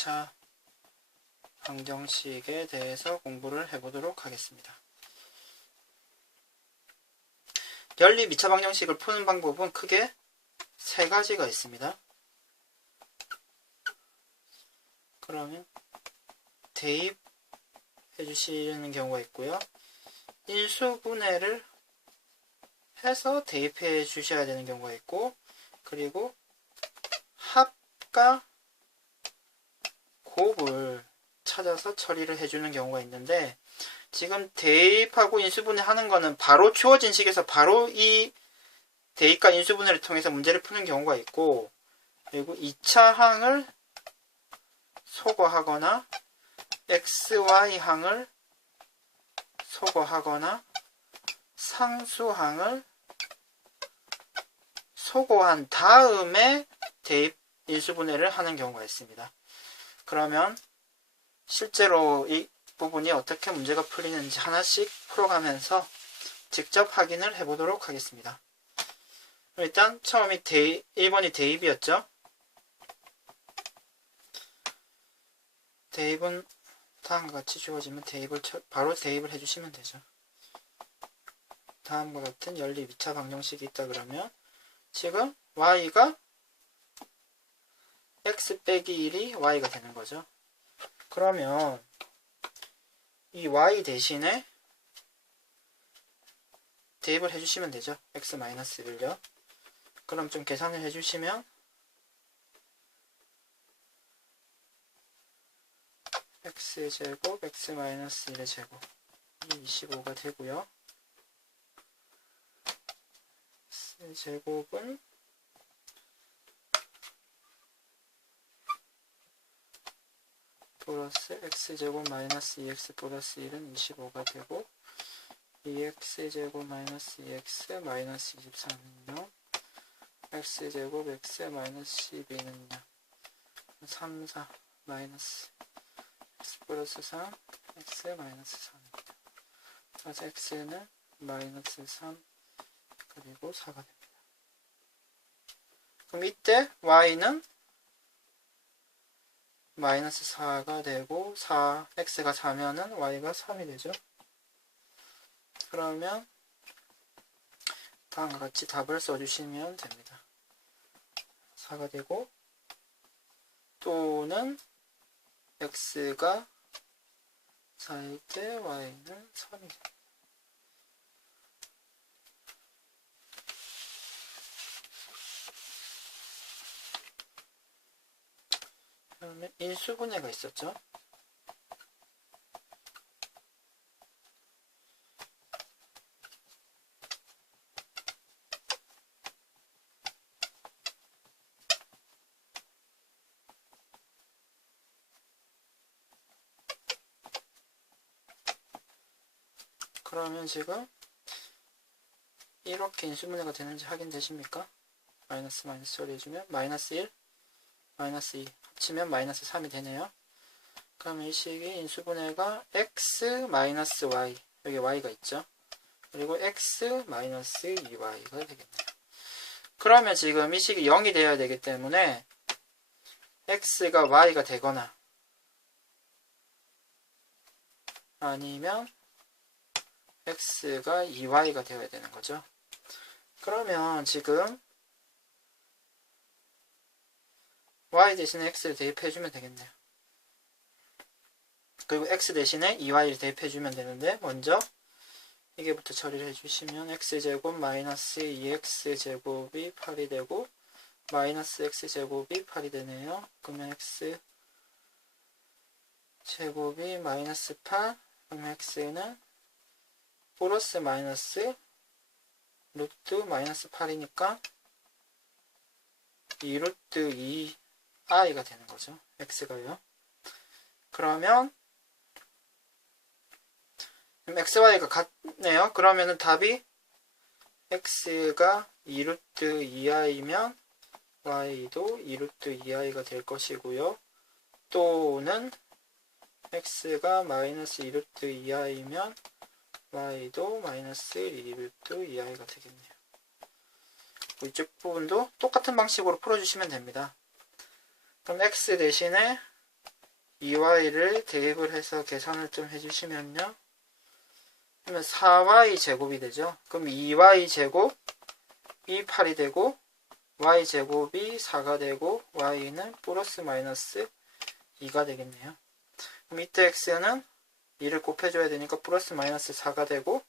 2차 방정식에 대해서 공부를 해보도록 하겠습니다. 연립 2차 방정식을 푸는 방법은 크게 세 가지가 있습니다. 그러면 대입해 주시는 경우가 있고요. 인수분해를 해서 대입해 주셔야 되는 경우가 있고 그리고 합과 곱을 찾아서 처리를 해주는 경우가 있는데 지금 대입하고 인수분해 하는 거는 바로 주어진 식에서 바로 이 대입과 인수분해를 통해서 문제를 푸는 경우가 있고 그리고 2차 항을 소거하거나 xy 항을 소거하거나 상수항을 소거한 다음에 대입 인수분해를 하는 경우가 있습니다. 그러면 실제로 이 부분이 어떻게 문제가 풀리는지 하나씩 풀어가면서 직접 확인을 해보도록 하겠습니다. 일단 처음이 대입, 1번이 대입이었죠. 대입은 다음과 같이 주어지면 대입을 바로 대입을 해주시면 되죠. 다음과 같은 연립 2차 방정식이 있다 그러면 지금 y가 x 빼기 1이 y가 되는 거죠. 그러면 이 y 대신에 대입을 해주시면 되죠. x-1을요. 그럼 좀 계산을 해주시면 x제곱 x-1의 제곱 이 25가 되고요. x제곱은 플러스 x제곱 마이너스 2x 플러스 1은 25가 되고 2x제곱 마이너스 2x 마이너스 23은요 x제곱 x 마이너스 12는요 3, 4 마이너스 x 플러스 3 x 마이너스 3입니다. 그래서 x는 마이너스 3 그리고 4가 됩니다. 그럼 이때 y는 마이너스 4가 되고 4, x가 4면은 y가 3이 되죠. 그러면 다음과 같이 답을 써주시면 됩니다. 4가 되고 또는 x가 4일 때 y는 3이 됩 다. 그러면 인수분해가 있었죠. 그러면 지금 이렇게 인수분해가 되는지 확인되십니까? 마이너스 마이너스 처리해주면 마이너스 1, 마이너스 2합 치면 마이너스 3이 되네요. 그럼 이 식이 인수분해가 x 마이너스 y 여기 y가 있죠. 그리고 x 마이너스 2y가 되겠네요. 그러면 지금 이 식이 0이 되어야 되기 때문에 x가 y가 되거나 아니면 x가 2y가 되어야 되는 거죠. 그러면 지금 y 대신에 x를 대입해주면 되겠네요. 그리고 x 대신에 2y를 대입해주면 되는데 먼저 이게부터 처리를 해주시면 x제곱 마이너스 2x제곱이 8이 되고 마이너스 x제곱이 8이 되네요. 그러면 x 제곱이 마이너스 8 그러면 x는 플러스 마이너스 루트 마이너스 8이니까 2루트 2 i가 되는 거죠. x가요. 그러면 xy가 같네요. 그러면은 답이 x가 2루트 2i면 y도 2루트 2i가 될 것이고요. 또는 x가 마이너스 2루트 2i면 y도 마이너스 2루트 2i가 되겠네요. 이쪽 부분도 똑같은 방식으로 풀어주시면 됩니다. 그럼 x 대신에 2y를 대입을 해서 계산을 좀 해주시면요. 그러면 4y 제곱이 되죠. 그럼 2y 제곱 이 8이 되고 y 제곱이 4가 되고 y는 플러스 마이너스 2가 되겠네요. 그럼 이때 x는 2를 곱해줘야 되니까 플러스 마이너스 4가 되고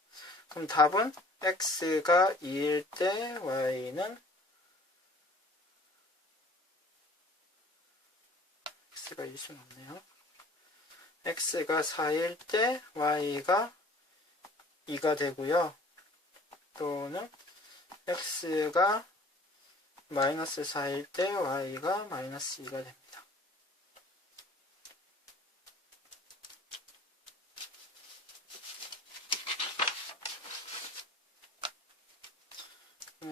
그럼 답은 x가 2일 때 y는 x가 1 수는 없네요. x가 4일 때 y가 2가 되고요. 또는 x가 마이너스 4일 때 y가 마이너스 2가 됩니다.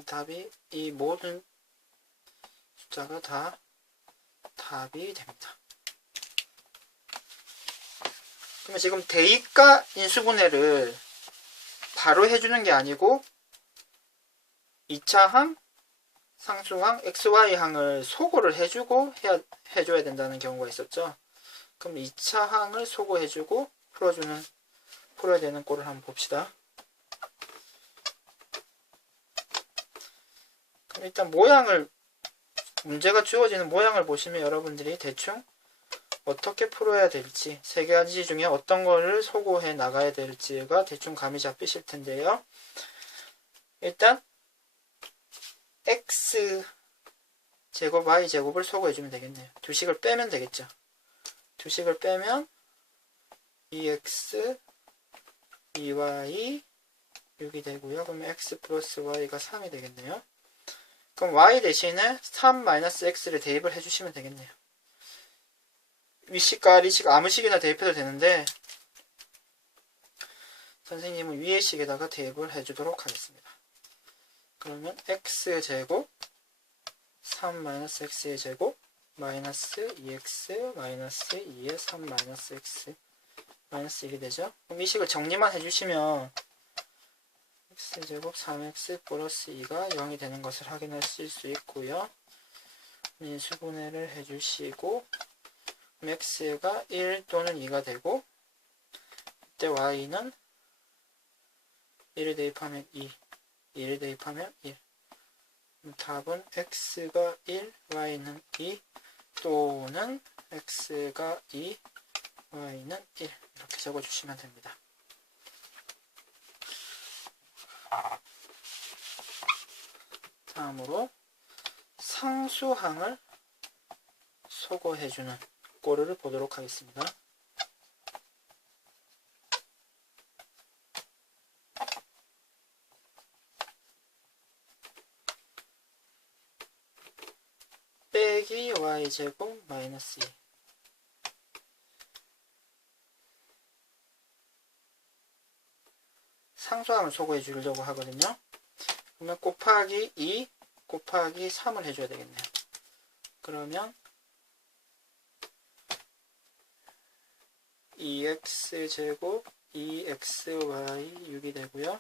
답이 이 모든 숫자가 다 답이 됩니다. 그러면 지금 대입과 인수분해를 바로 해주는 게 아니고 2차항, 상수항, xy항을 소거를 해주고 해야, 해줘야 된다는 경우가 있었죠. 그럼 2차항을 소거해주고 풀어주는 풀어야 되는 꼴을 한번 봅시다. 그럼 일단 모양을 문제가 주어지는 모양을 보시면 여러분들이 대충 어떻게 풀어야 될지 세 가지 중에 어떤 거를 소거해 나가야 될지가 대충 감이 잡히실 텐데요. 일단 x 제곱 y 제곱을 소거해 주면 되겠네요. 두식을 빼면 되겠죠. 두식을 빼면 2x 2y 6이 되고요. 그러면 x 플러스 y가 3이 되겠네요. 그럼 y 대신에 3-x를 대입을 해주시면 되겠네요. 위식과 리식 아무 식이나 대입해도 되는데 선생님은 위의 식에다가 대입을 해주도록 하겠습니다. 그러면 x제곱 3-x의 제곱 마이너스 2x 마이너스 2의 3 마이너스 x 마이너스 1이 되죠. 그럼 이 식을 정리만 해주시면 x제곱 3x 플러스 2가 0이 되는 것을 확인하실 수 있고요. 민수분해를 해주시고 x가 1 또는 2가 되고 이때 y는 1을 대입하면 2, 2를 대입하면 1 답은 x가 1, y는 2 또는 x가 2, y는 1 이렇게 적어주시면 됩니다. 다음으로 상수항을 소거해주는 꼴을 보도록 하겠습니다. 빼기 y제곱 마이너스 2 상수항을 소거해 주려고 하거든요. 그러면 곱하기 2 곱하기 3을 해줘야 되겠네요. 그러면 2x제곱 2xy 6이 되고요.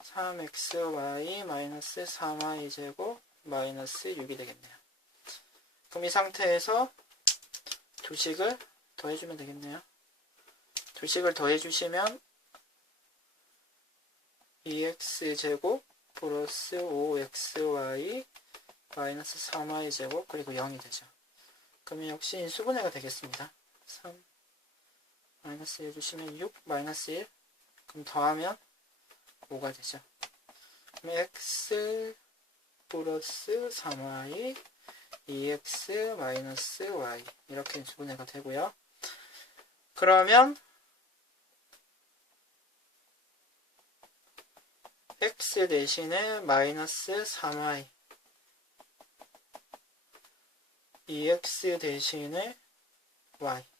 3xy 마이너스 3y제곱 마이너스 6이 되겠네요. 그럼 이 상태에서 두식을 더해주면 되겠네요. 두식을 더해주시면 2x제곱 플러스 5xy 마이너스 3y제곱 그리고 0이 되죠. 그러면 역시 인수분해가 되겠습니다. 3 마이너스 1 주시면 6 마이너스 1 그럼 더하면 5가 되죠. 그럼 x 플러스 3y 2x 마이너스 y 이렇게 인수분해가 되고요. 그러면 x 대신에 마이너스 3y 2x 대신에 y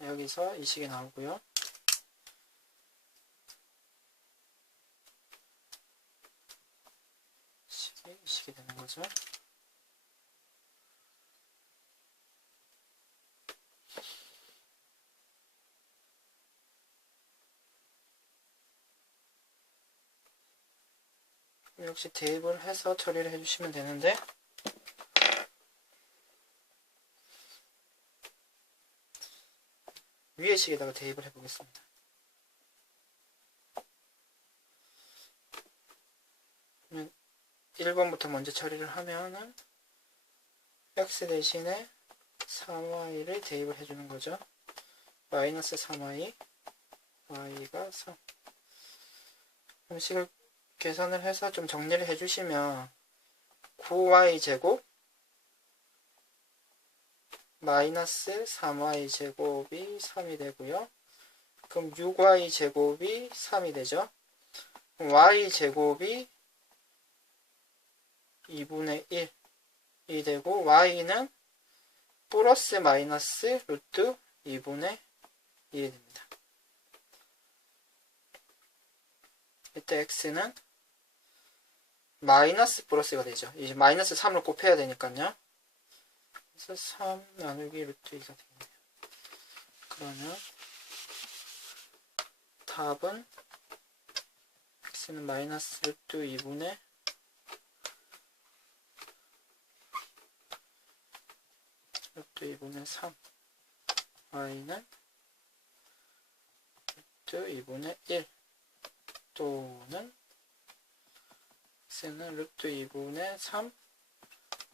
여기서 이 식이 나오고요. 식이 이 식이 되는 거죠. 역시 대입을 해서 처리를 해주시면 되는데 위의 식에다가 대입을 해보겠습니다. 그러면 1번부터 먼저 처리를 하면은 x 대신에 3y를 대입을 해주는 거죠. 마이너스 3y, y가 3. 그럼 식을 계산을 해서 좀 정리를 해주시면 9y 제곱 마이너스 3y 제곱이 3이 되고요. 그럼 6y 제곱이 3이 되죠. y 제곱이 2분의 1이 되고 y는 플러스 마이너스 루트 2분의 1이 됩니다. 이때 x는 마이너스 플러스가 되죠. 이제 마이너스 3을 곱해야 되니까요. 그래서 3 나누기 루트 2가 되겠네요. 그러면 답은 x는 마이너스 루트 2분의 루트 2분의 3 y는 루트 2분의 1 또는 x는 루트 2분의 3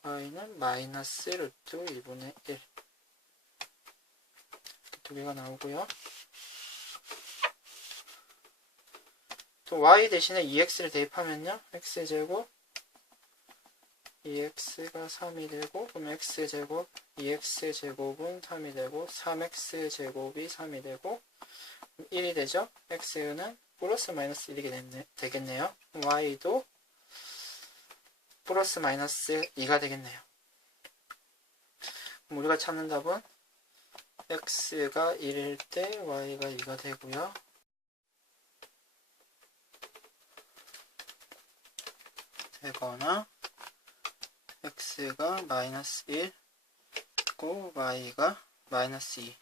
y는 마이너스 루트 2분의 1 이렇게 두 개가 나오고요. 또 y 대신에 2x를 대입하면요. x제곱 2x가 3이 되고 그럼 x제곱 2x제곱은 3이 되고 3x제곱이 3이 되고 1이 되죠. x는 플러스 마이너스 1이 되겠네, 되겠네요. y도 플러스 마이너스 2가 되겠네요. 우리가 찾는 답은 x가 1일 때 y가 2가 되고요. 되거나 x가 마이너스 1고 y가 마이너스 2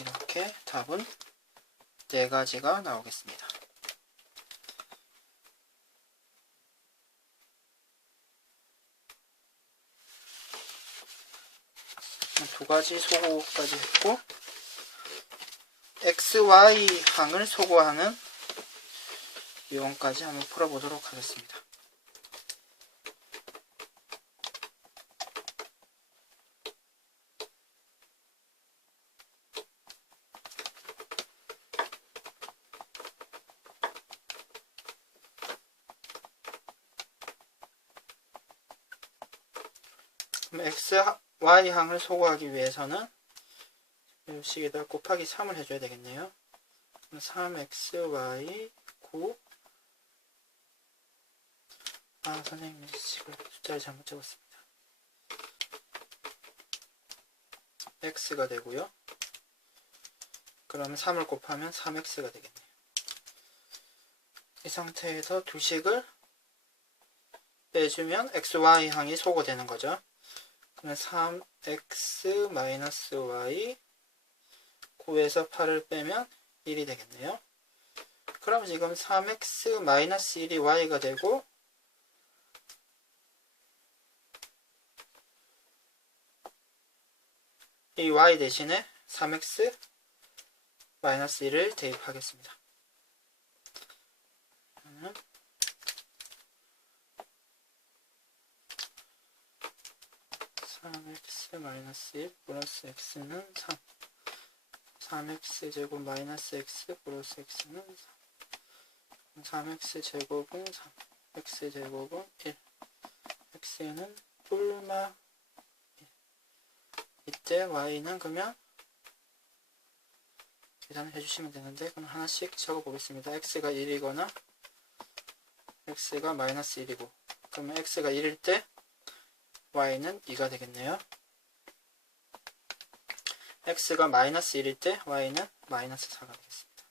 이렇게 답은 네 가지가 나오겠습니다. 두 가지 소고까지 했고 x, y 항을 소고하는 이원까지 한번 풀어보도록 하겠습니다. Y 항을 소거하기 위해서는 이 식에다 곱하기 3을 해줘야 되겠네요. 3xy 9 아, 선생님, 식을 숫자를 잘못 적었습니다. x가 되고요. 그러면 3을 곱하면 3x가 되겠네요. 이 상태에서 두 식을 빼주면 xy 항이 소거되는 거죠. 그러면 3x 마이너스 y 9에서 8을 빼면 1이 되겠네요. 그럼 지금 3x 마이너스 1이 y가 되고 이 y 대신에 3x 마이너스 1을 대입하겠습니다. 그러면 3x 마이너스 1 플러스 x는 3 3x 제곱 마이너스 x 플러스 x는 3 3x 제곱은 3 x 제곱은 1 x는 뿔마 1 이때 y는 그러면 계산을 해주시면 되는데 그럼 하나씩 적어 보겠습니다. X가 1이거나 x가 마이너스 1이고. 그러면 x가 1일 때 y는 2가 되겠네요. x가 마이너스 1일 때 y는 마이너스 4가 되겠습니다.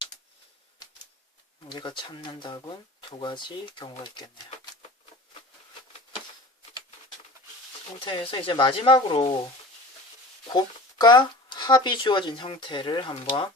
우리가 찾는 답은 두 가지 경우가 있겠네요. 상태에서 이제 마지막으로 곱과 합이 주어진 형태를 한번